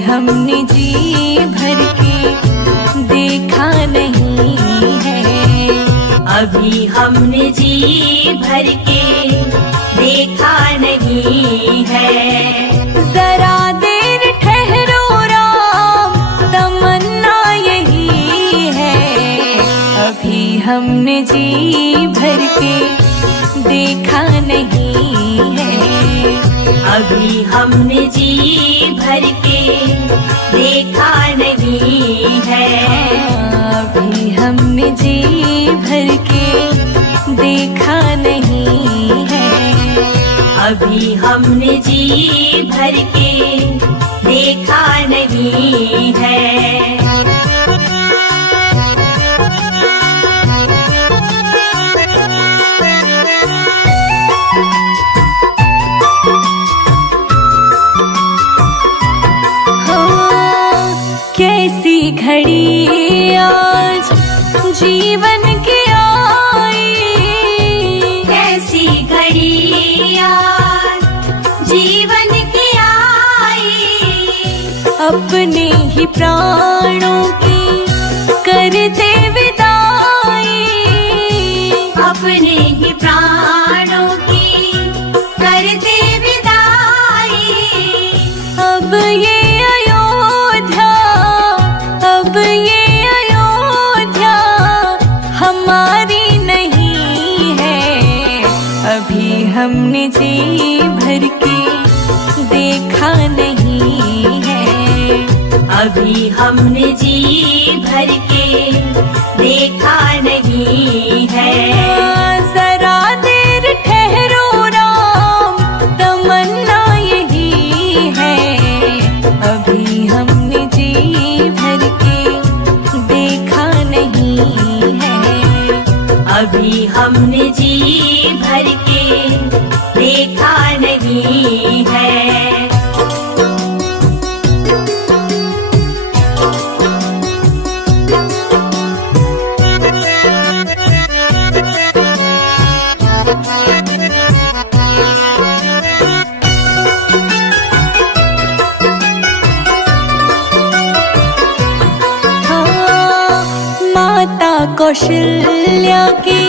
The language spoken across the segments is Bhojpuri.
हमने जी भर के देखा नहीं है। अभी हमने जी भर के देखा नहीं है। जरा देर ठहरो राम, तमन्ना यही है। अभी हमने जी भर के देखा नहीं है। अभी हमने जी भर के देखा नहीं है। अभी हमने जी भर के देखा नहीं है। अभी हमने जी भर के देखा नहीं है। कैसी घड़ी आज जीवन की आई, कैसी घड़ी आज जीवन की आई। अपने ही प्राणों की करते विदाई, अपने ही प्राणों की करते विदाई। अब ये हमारी नहीं है। अभी हमने जी भर के देखा नहीं है। अभी हमने जी भर के देखा नहीं है। जरा देर ठहरो राम, तमन्ना यही है। अभी हमने जी भर के देखा नहीं है। अभी हमने जी भर के देखा नहीं है। माता कौशल्या की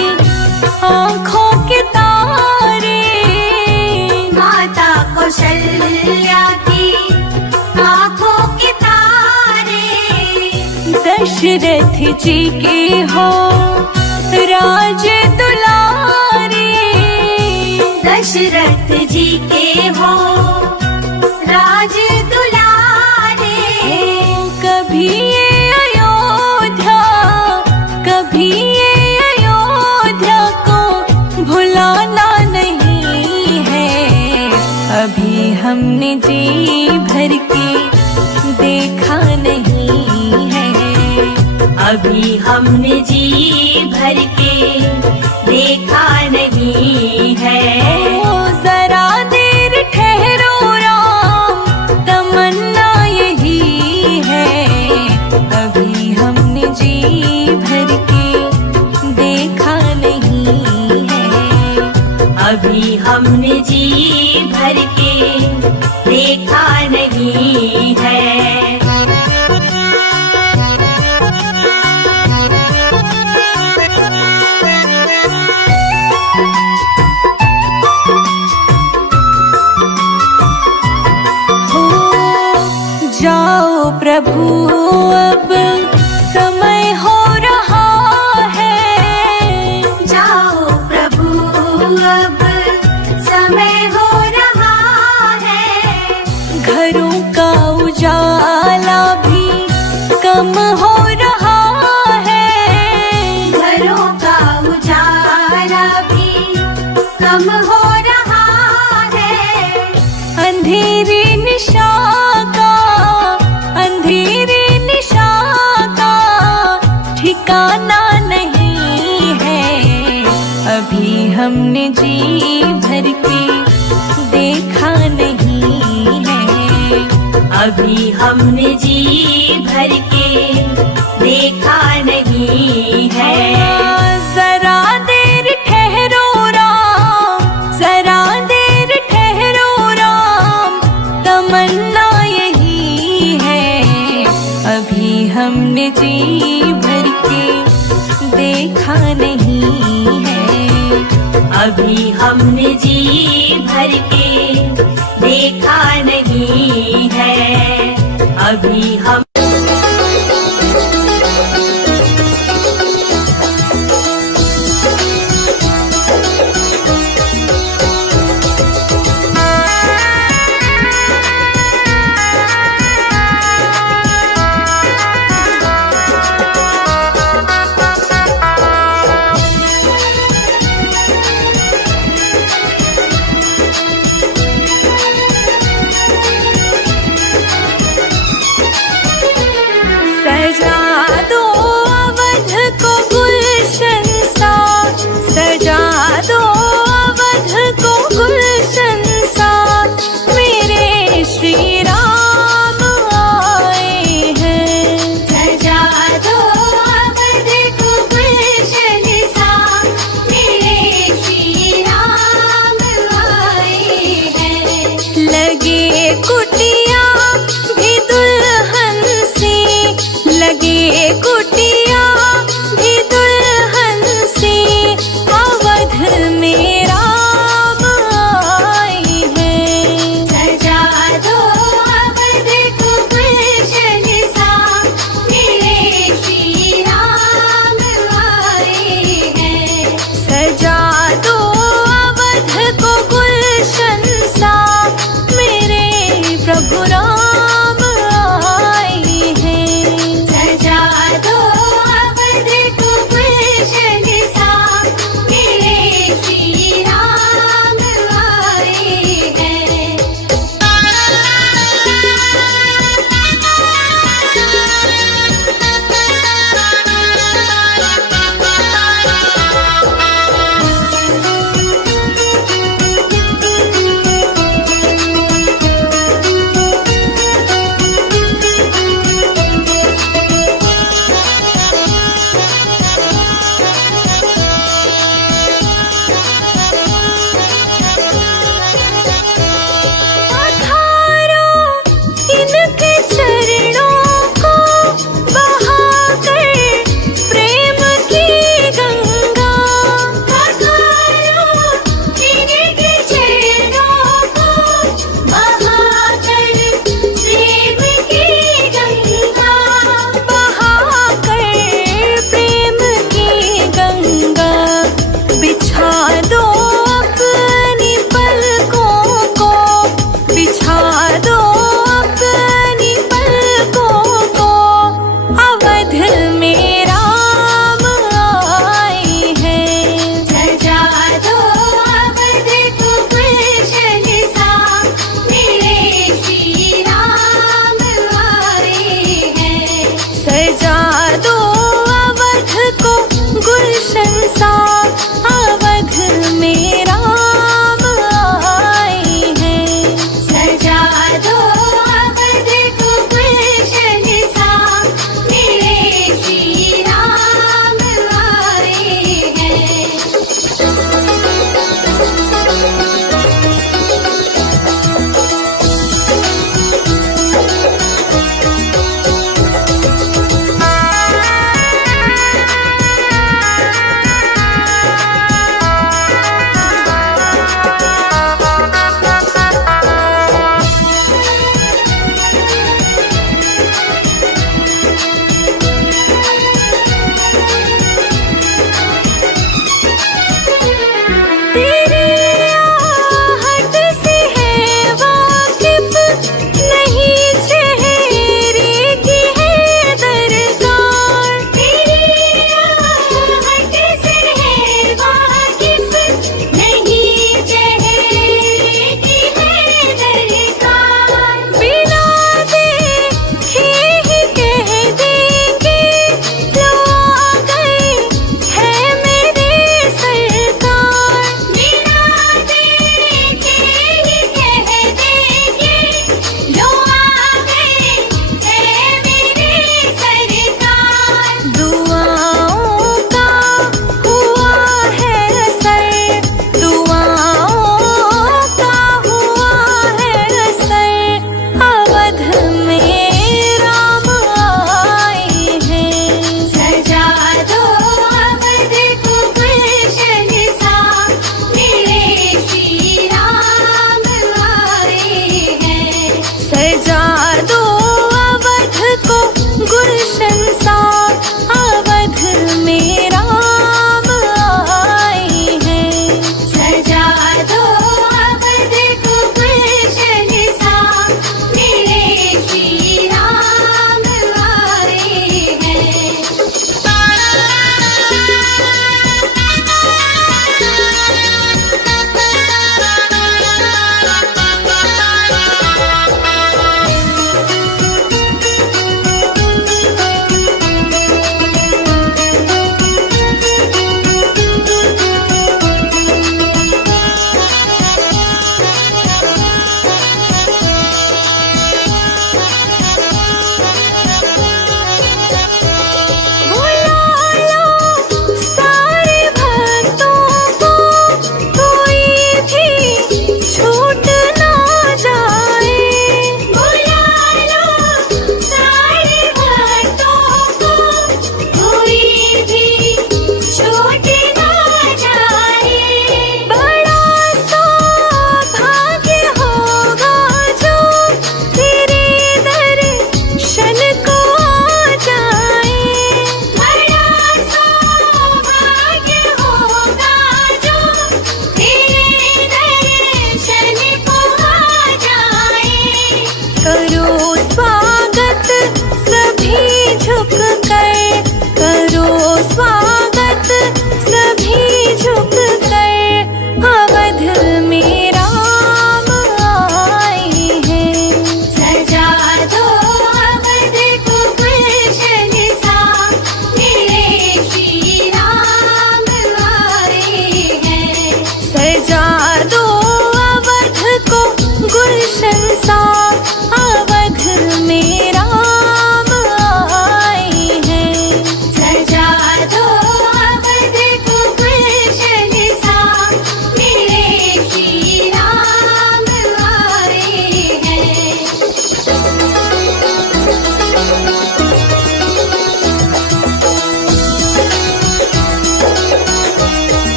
आँखों के तारे, माता कौशल्या की आँखों के तारे। दशरथ जी के हो राज दुलारे, दशरथ जी के हो राज दुलारे। कभी ये अयोध्या, कभी ये अयोध्या को भुलाना नहीं है। अभी हमने जी भर के देखा नहीं है। अभी हमने जी भर के देखा नहीं है। जरा देर ठहरो राम, तमन्ना यही है। अभी हमने जी भर के देखा नहीं है। अभी हमने जी भर के देखा नहीं है। जाओ प्रभु अब समय हो रहा है। जाओ प्रभु अब समय हो रहा है। घरों का उजाला भी कम हो रहा है। घरों का उजाला भी कम हो रहा है। अंधेरी निशा का, अंधेरी निशा का ठिकाना नहीं है। अभी हमने जी भर के देखा नहीं है। अभी हमने जी भर के देखा नहीं है। जरा देर ठहरो राम, जरा देर ठहरो राम, तमन्ना यही अभी हमने जी भर के देखा नहीं है। अभी हम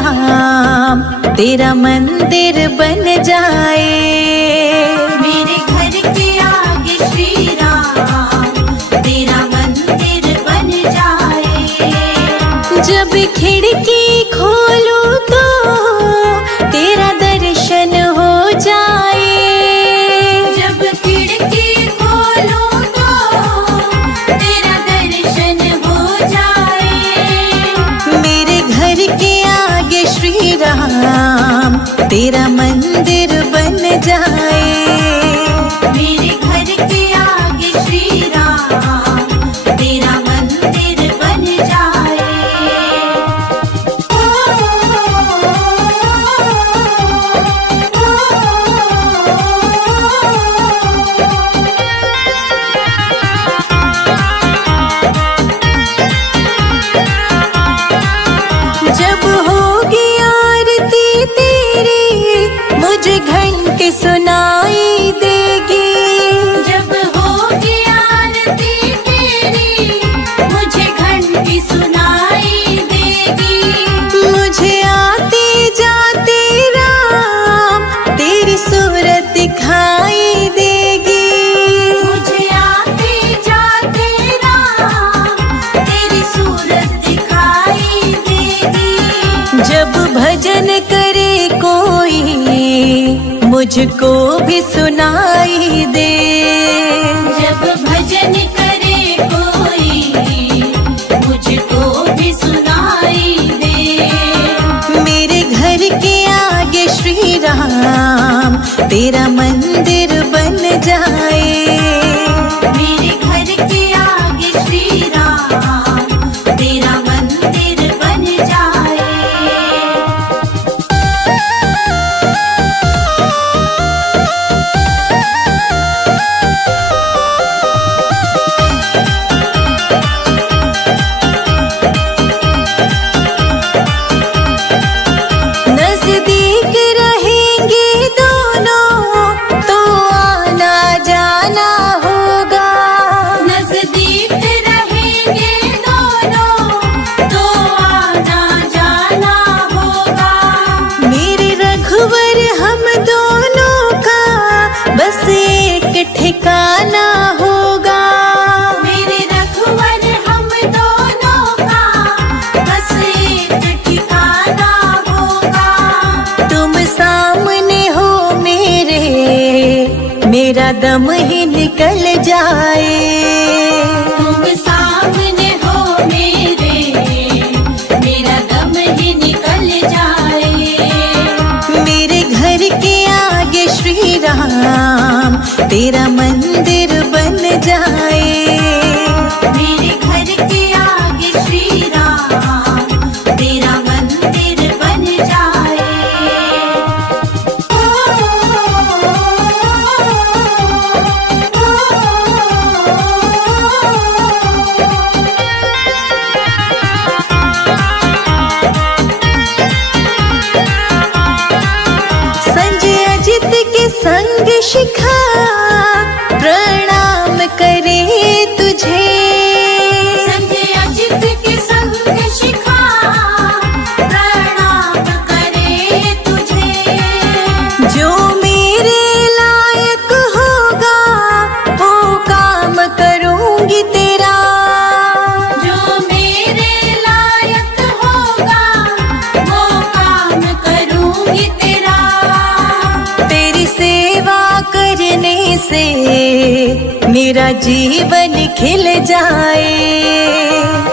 राम तेरा मंदिर बन जाए। मेरे घर के आगे श्री राम तेरा मंदिर बन जाए। जब खिड़की खोलूं तो तेरा दर्शन हो जाए। जब खिड़की खोलूं तो तेरा दर्शन हो जाए। मेरे घर के आगे श्री राम तेरा मंदिर बन जाए। मेरे घर के आगे श्री राम तेरा मंदिर बन जाए। जब होगी आरती तेरी मुझे घंटी सुनाई देगी। जब होगी आरती तेरी मुझे घंटी सुनाई देगी। मुझे आते जाते राम तेरी सूरत दिखाई देगी। मुझे आते जाते राम तेरी सूरत दिखाई देगी। जब भजन करे कोई मुझको भी सुनाई दे। जब भजन करे कोई मुझको भी सुनाई दे। मेरे घर के आगे श्री राम तेरा मंदिर बन जाए। मेरे घर के आगे श्री राम तेरा मंदिर बन जाए। नजदीक रहेंगे दोनों तो आना जाना होगा। नजदीक रहेंगे दोनों तो आना जाना होगा। मेरे रघुवर हम दोनों का बस एक ठिकाना होगा। मेरे रघुवर हम दोनों का बस एक ठिकाना होगा। तुम सामने हो मेरा दम ही निकल जाए। तुम सामने हो मेरा दम ही निकल जाए। मेरे घर के आगे श्री राम तेरा मंदिर बन जाए। मेरे घर के आगे श्री राम तेरा मंदिर बन जाए। संजय अजित के संग शिखा प्रणाम करे तुझे। संजय अजित के संग शिखा प्रणाम करे तुझे। जो मेरे लायक होगा वो काम करूंगी तेरा। जो मेरे लायक होगा वो काम करूंगी तेरा। तेरी सेवा करने से मेरा जीवन खिल जाए।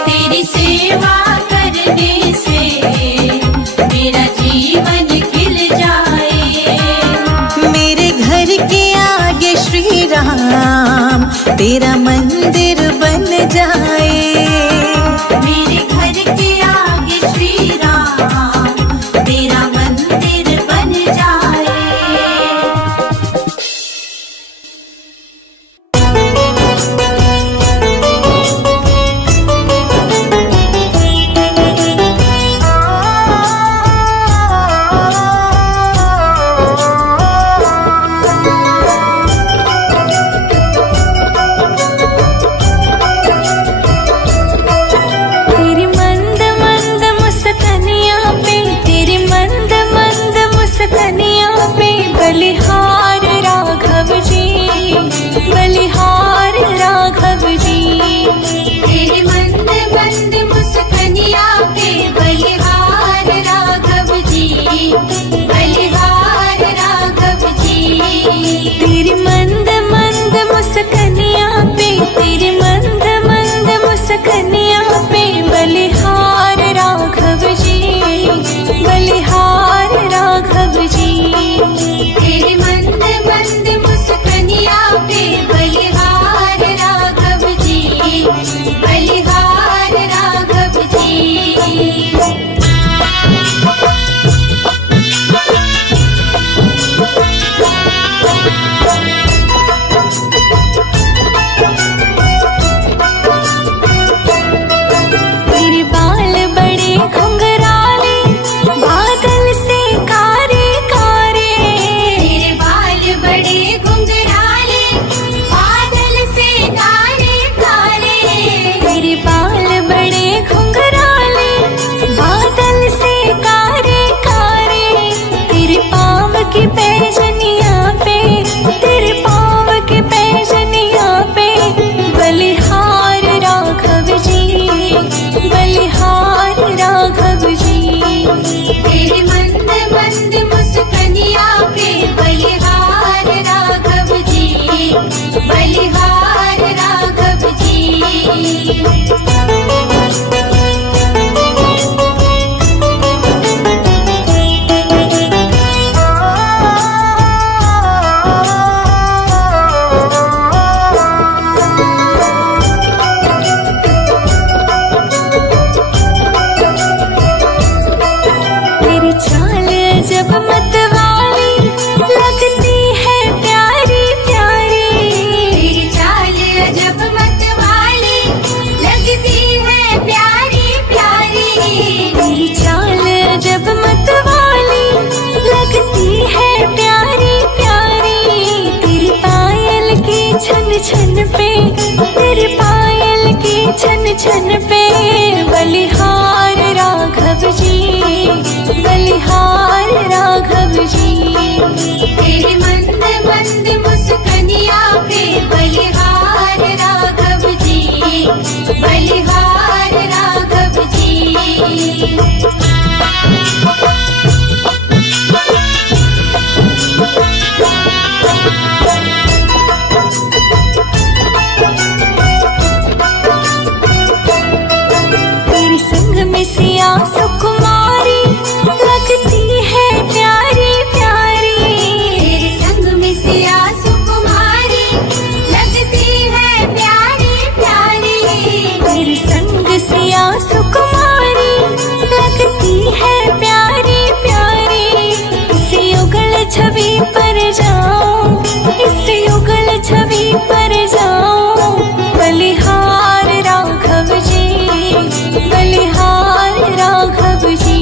तेरी सेवा करने से मेरा जीवन खिल जाए। मेरे घर के आगे श्री राम तेरा मंदिर बन जाए। मेरे घर के आगे श्री राम तेरा मंदिर बन जाए। बलिहार राघव जी। तेरी मंद मंद मुस्कनिया पे, तेरी मंद मंद मुस्कनिया पे बलिहार राघव जी, बलिहार राघव जी। तेरे मंद मंद मुस्कनिया पे बलिहार राघव जी, बलिहार राघव जी। तेरे बाल बड़े घुंघराले, बादल से कारे कारे। तेरे बाल बड़े घुंघराले, बादल से काले काले। तेरे बाल बड़े घुंघराले, बादल से कारे कारे। तेरे पाँव की पैजनिया पे, तेरे पाँव की पैजनिया पे बलिहार राघव जी, बलिहार राघव जी। तेरे मंद मंद मुस्कनिया पे बलिहार राघव जी, बलिहार राघव जी। तेरी चाल जब मतवाली लगती है प्यारी प्यारी। तेरी चाल जब मतवाली लगती है प्यारी प्यारी। तेरी चाल जब मतवाली लगती है प्यारी प्यारी। तेरी पायल की छन छन पे, तेरी पायल की छन छन पे बलिहार राघव जी, बलिहार राघव जी। तेरे मंद मंद मुस्कनिया पे बलिहार राघव जी, बलिहार राघव जी। तेरे संग में सिया सुकुमारी लगती है प्यारी प्यारी। तेरे संग में सिया सुकुमारी लगती है प्यारी प्यारी। तेरे संग सिया सुकुमारी लगती है प्यारी प्यारी। इस युगल छवि पर जाऊं, इस युगल छवि पर जाऊं बलिहार राघव जी, बलिहार राघव जी।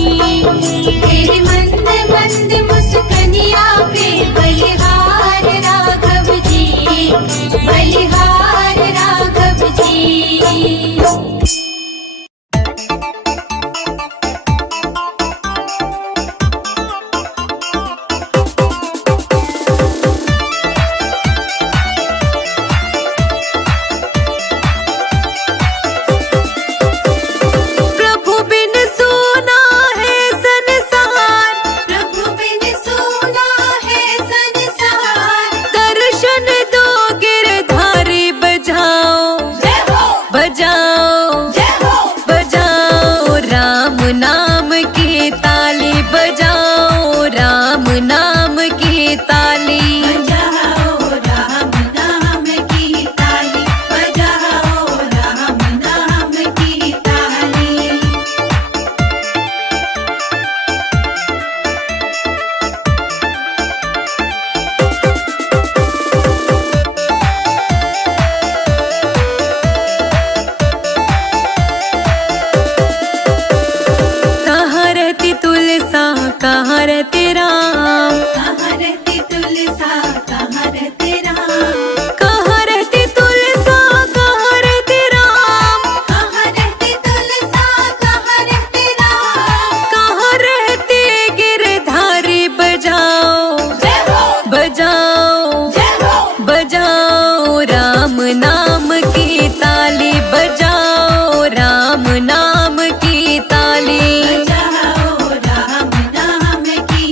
तेरे मंद मंद मुस्कनिया पे बलिहार राघव जी, बलिहार राघव जी। प्रभु बिन सोना है संसार, प्रभु बिन सोना है संसार। दर्शन दो गिरधारी बजाओ, जय हो, बजाओ, जय हो। बजाओ राम नाम की ताली, बजाओ राम नाम की ताली। बजाओ राम नाम की ताली, बजाओ राम नाम की ताली। कहाँ रहती तुलसा, कहाँ रहते राम, कहाँ रहती तुलसा, कहाँ रहते राम। कहाँ रहती तुलसा, कहाँ रहते राम, कहाँ रहती तुलसा, कहाँ रहते राम। कहाँ रहते गिरधारी बजाओ, जय हो, बजाओ, जय हो। बजाओ राम नाम की ताली, बजाओ राम नाम की ताली। बजाओ राम नाम की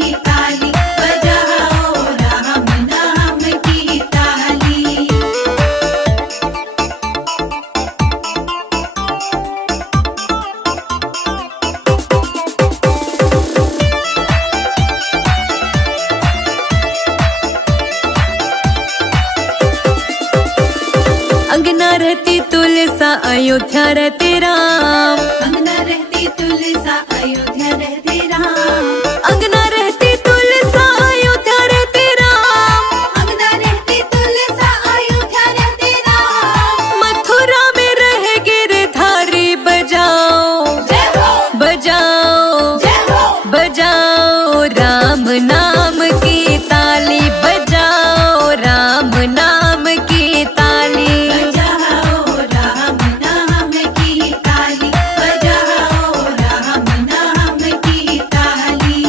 अयोध्या रहते राम। अंगना रहती तुलसा अयोध्या रहते राम। अंगना रहती तुलसा अयोध्या रहते राम। अंगना रहती तुलसा अयोध्या रहते राम। मथुरा में रह गिरधारी बजाओ जय हो बजाओ जय हो बजाओ राम नाम की ताली बजाओ राम नाम की ताली। बजाओ राम नाम की ताली बजाओ राम नाम की ताली।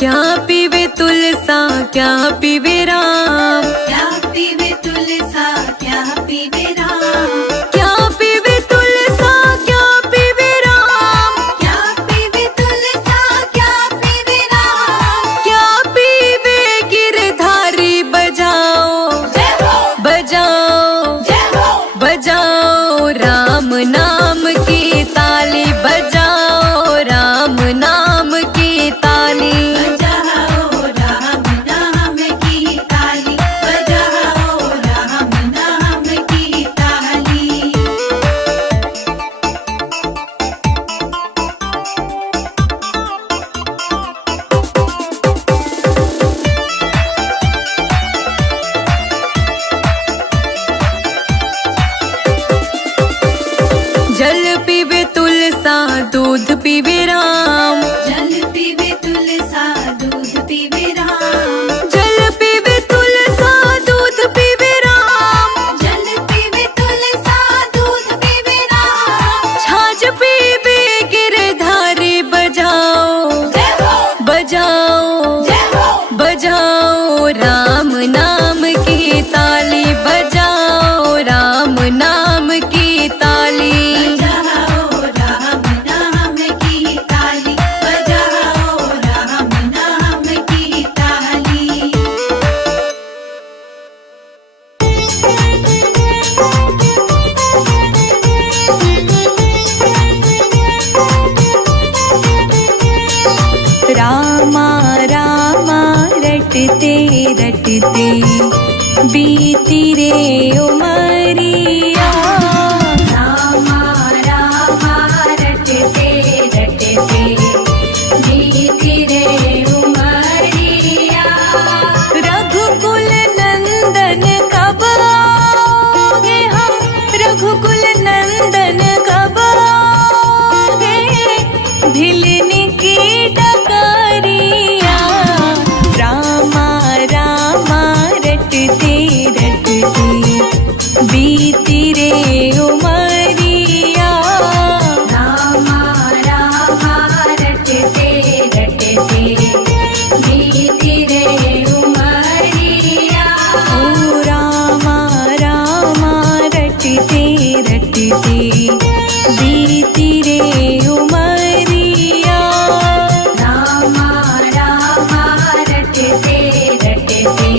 क्या पीवे तुलसा क्या पीवे राम। क्या पीवे तुलसा क्या पीवे राम। क्या पीवे तुलसा क्या पीवे राम। क्या पीवे तुलसा क्या पीवे राम। क्या पीवे गिरधारी बजाओ जय हो बजाओ जय हो बजाओ राम नाम की ताली बजाओ राम नाम की ताली। बजाओ राम नाम की ताली बजाओ राम नाम की ताली। जल पीवे तुलसा दूध पीवे राम। जल पीवे तुलसा दूध पीवे राम। जल पीवे तुलसा दूध पीवे राम। जल पीवे तुलसा दूध पीवे राम। छाछ पीवे गिरधारी बजाओ जय हो बजाओ जय हो बजाओ राम नाम की ताली बजाओ राम नाम की ताली। बजाओ राम नाम की ताली बजाओ राम नाम की ताली। रामा रामा रटते रटते बीती रे उमरिया। रामा रामा रटते रटते बीती रे उमरिया। रघुकुल नंदन कब आओगे हम रघुकुल नंदन कब आओगे भिलनी की डगरिया। रामा रामा रटते रटते बीती रे उमरिया। रामा रामा रटते रटते बीती रे उमरिया। ओ रामा रामा रटते रटते बीती रे उमरिया। रामा रामा रटते रटते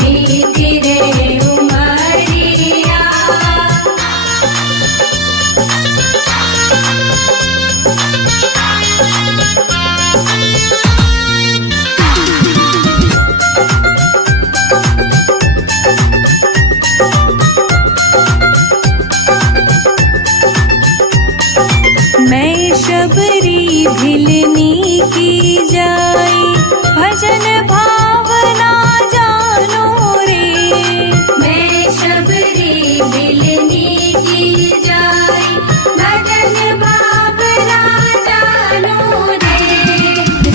बीती रे उमरिया। मैं शबरी भिलनी की जाई भजन भावना जानो रे। मैं शबरी बिलनी की जाई भजन भावना जानो रे।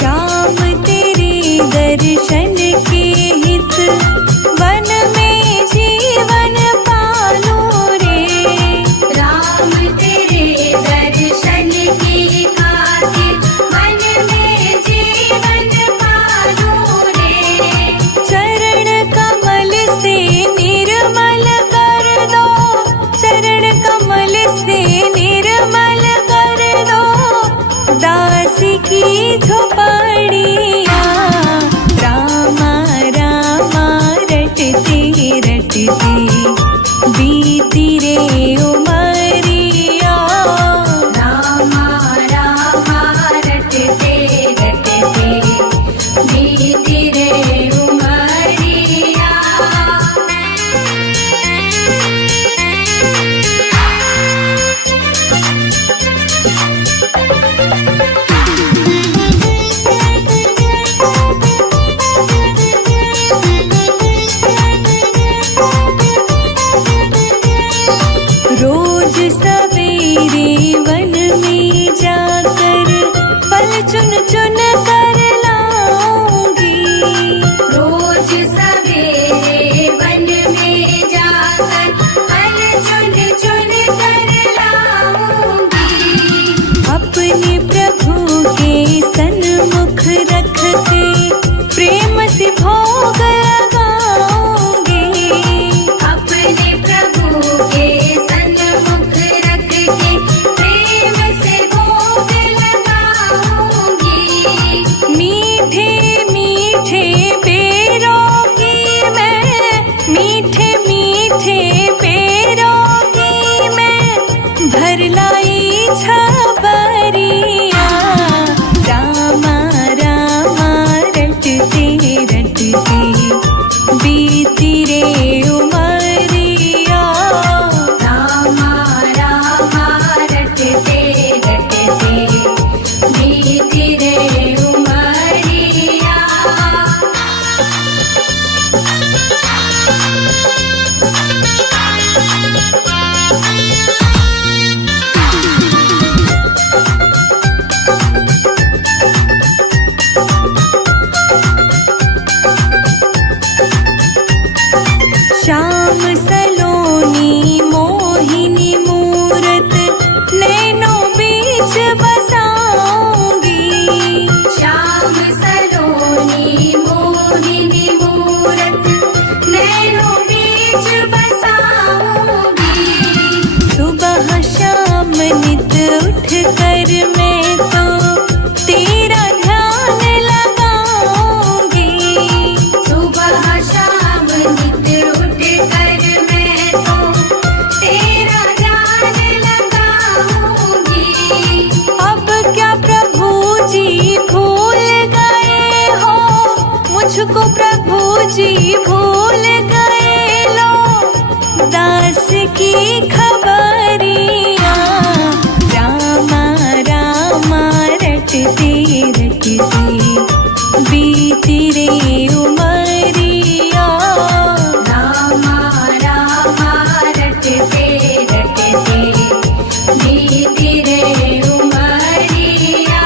राम तेरे दर्शन के हित वन में जीवन पालो रे। राम तेरे दर्शन की खातिर मन में जीवन पालो रे। चरण कमल से निर्मल कर दो चरण कमल से निर्मल कर दो दासी की झोपड़िया। रामा रामा रटते रटते बीती रे प्रेम से भोग लगाऊंगी। मीठे मीठे बेरों की मैं, मीठे मीठे बेरों की मैं भर लाई छबरिया। रामा रामा रटते रटते बीती रे उमरिया। रामा रामा रटते रटते बीती रे उमरिया। श्याम सलोनी मोहिनी मूरत नैनों बीच बसाऊंगी। श्याम सलोनी मोहिनी मूरत नैनों बीच बसाऊंगी। सुबह शाम नित उठ कर मैं तो तेरा ध्यान लगाऊंगी। सुबह शाम नित उठ कर मैं तो तेरा ध्यान लगाऊंगी। अब क्या प्रभु जी भूल गए हो मुझको, प्रभु जी भूल गए लो दास की खबरिया। रामा रामा रटते रटते बीती रे उमरिया। रामा रामा रटते रटते बीती रे उमरिया।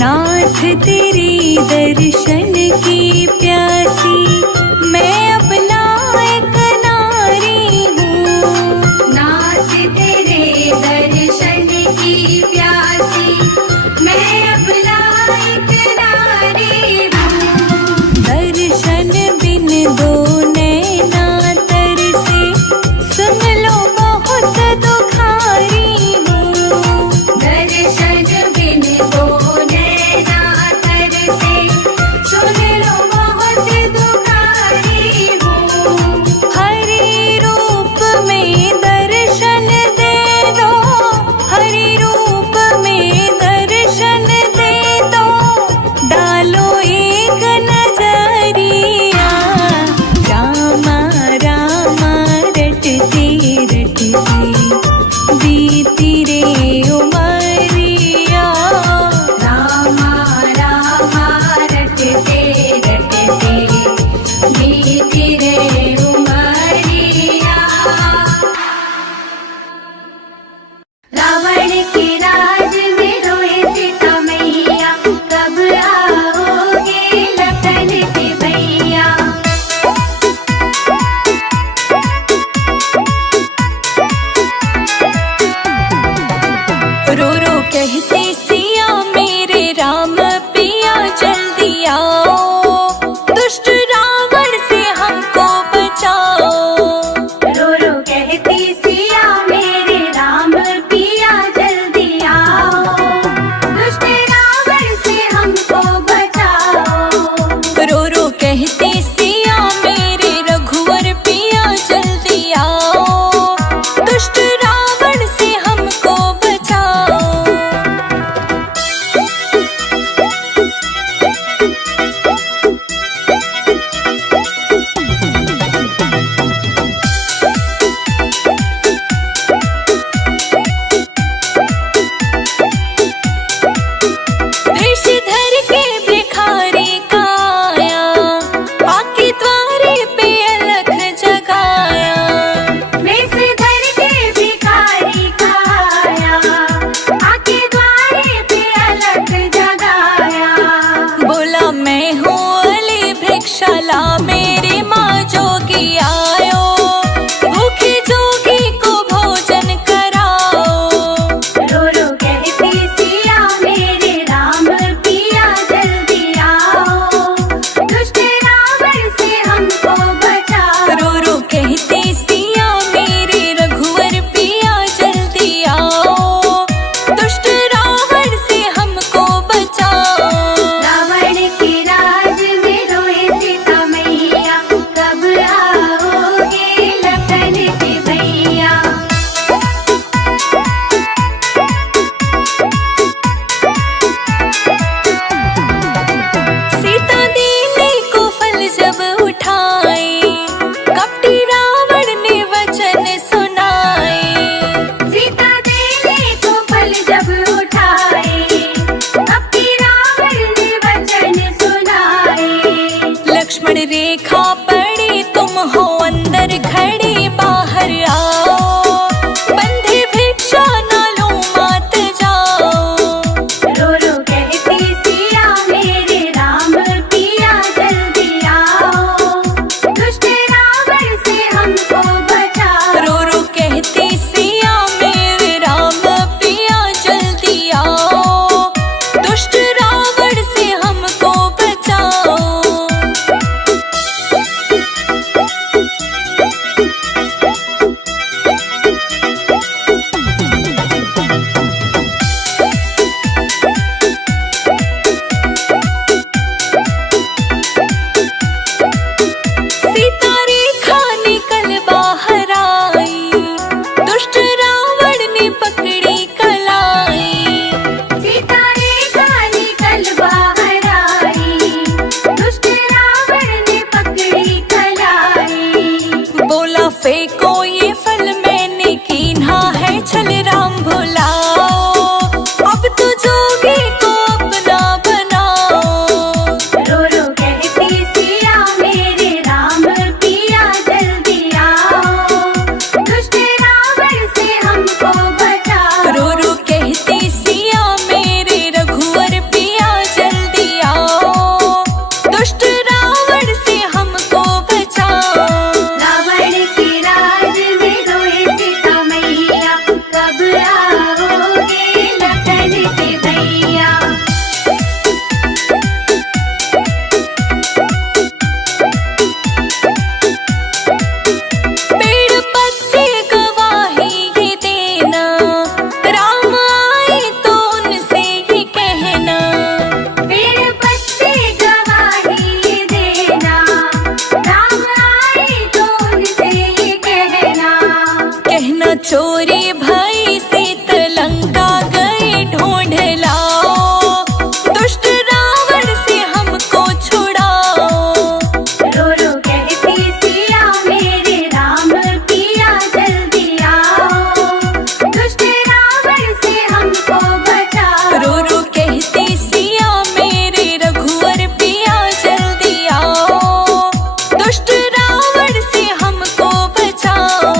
नाथ तेरे दर्शन की प्यासी मैं अब लायक नारी हूँ। नाथ तेरे दर्शन की प्यासी मैं अब लायक नारी हूँ। दर्शन बिन दो नैना तरसे सुन लो बहुत दुखारी हूँ। दर्शन बिन दो नैना तरसे चोरी भई सीत लंका गए ढूंढ लाओ, दुष्ट रावण से हमको छुड़ाओ। रो रो कहती सिया मेरे राम पिया जल्दी आओ, दुष्ट रावण से हमको बचाओ। रो रो कहती सिया मेरे रघुवर पिया जल्दी आओ, दुष्ट रावण से हमको बचाओ।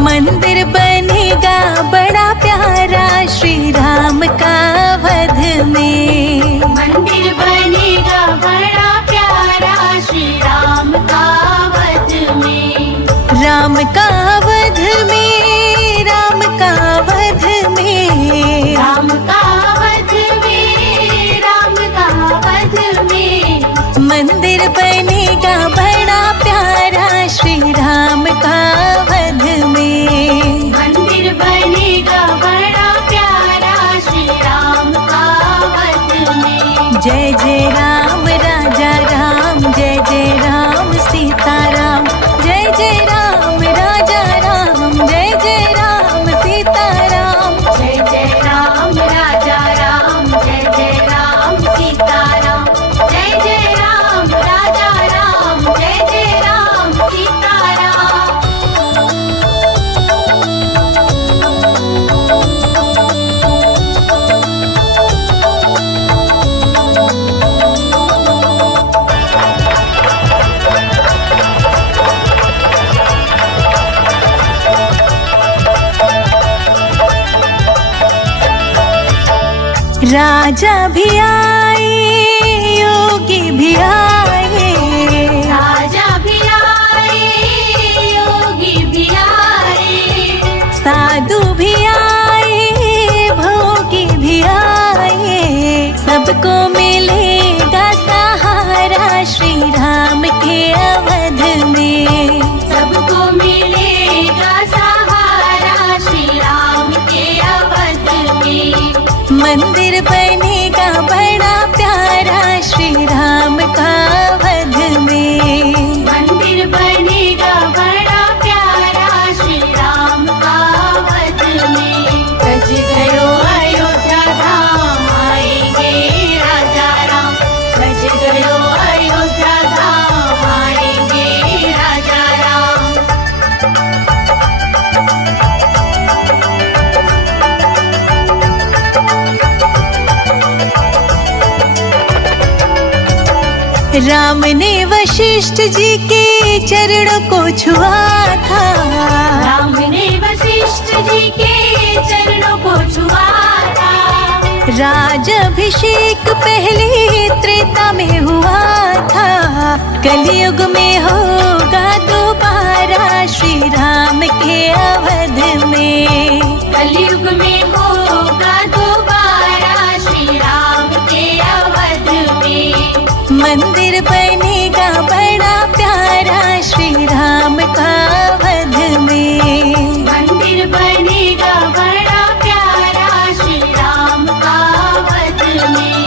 मंदिर बनेगा बड़ा प्यारा श्री राम का वध में। मंदिर बनेगा बड़ा प्यारा श्री राम का वध में। राम का वध में, राम का वध में, राम का वध में, राम का वध में। मंदिर बनेगा बड़ा प्यारा श्री राम का वध में। मंदिर बनेगा बड़ा प्यारा श्री राम का वध में। जय जय राम राजा राम, जय जय राम सीताराम, जय जय राम राजा राम, जय जय राम सीताराम। जय जय राम राजा राम, जय जय राम सीताराम। जय जय राम राजा राम, जय जय राम सीताराम। राजा भी आए, योगी भी आए, राजा भी आए, योगी भी आए। साधु भी आए, भोगी भी आए। सबको मिलेगा सहारा श्री राम के अवध में। सबको मिलेगा सहारा श्री राम के अवध में। मंदिर बनेगा बड़ा प्यारा श्री राम का वध में। मंदिर बनेगा बड़ा प्यारा श्री राम का वध में। सज गयो अयोध्या धाम, आएंगे राजा राम। सज गयो अयोध्या धाम, आएंगे राजा राम। राम ने वशिष्ठ जी के चरणों को छुआ था। राम ने वशिष्ठ जी के चरणों को छुआ था। राजाभिषेक पहले त्रेता में हुआ था। कलयुग में होगा दोबारा श्री राम के अवध में। कलयुग में होगा दोबारा श्री राम के अवध में। मंदिर बनेगा बड़ा प्यारा श्री राम का वध में। मंदिर बनेगा बड़ा प्यारा श्री राम का वध में।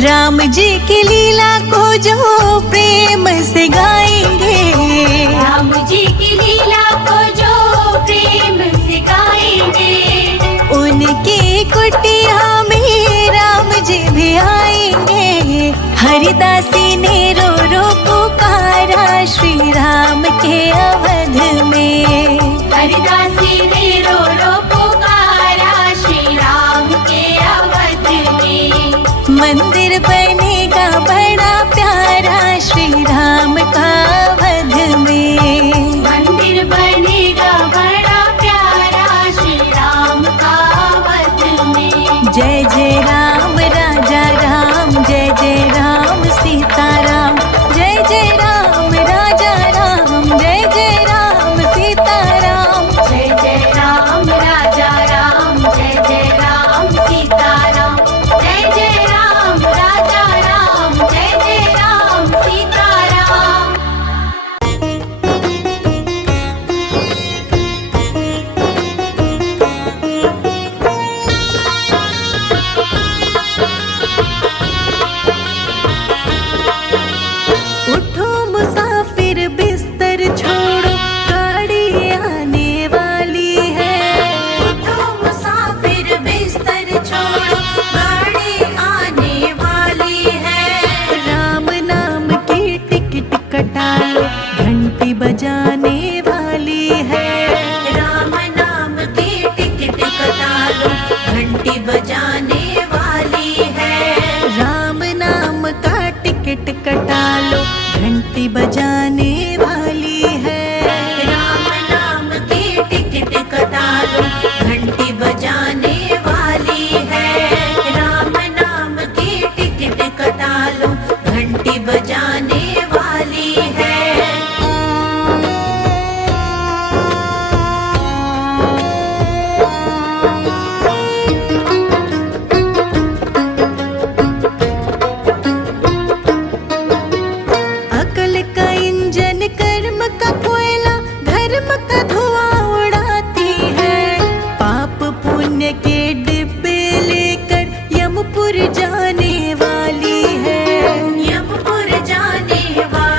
राम जी की लीला को जो प्रेम से गाएंगे। राम जी की लीला को जो प्रेम से गाएंगे। उनकी कुटिया में राम जी भी आएंगे। हरिदासी ने रो रो पुकारा श्री राम के अवध में। हरिदासी ने रो रो पुकारा श्री राम के अवध में। मंदिर बनेगा बड़ा प्यारा श्री राम का वध में। मंदिर बनेगा बड़ा प्यारा श्री राम का वध में। जय जय राम राजा राम, जय जय राम सीताराम, जय जय राम राजा राम, जय जय राम सीताराम। जय जय राम राजा राम, जय जय राम सीताराम। जय जय राम राजा टिकट कटा लो, घंटी बजा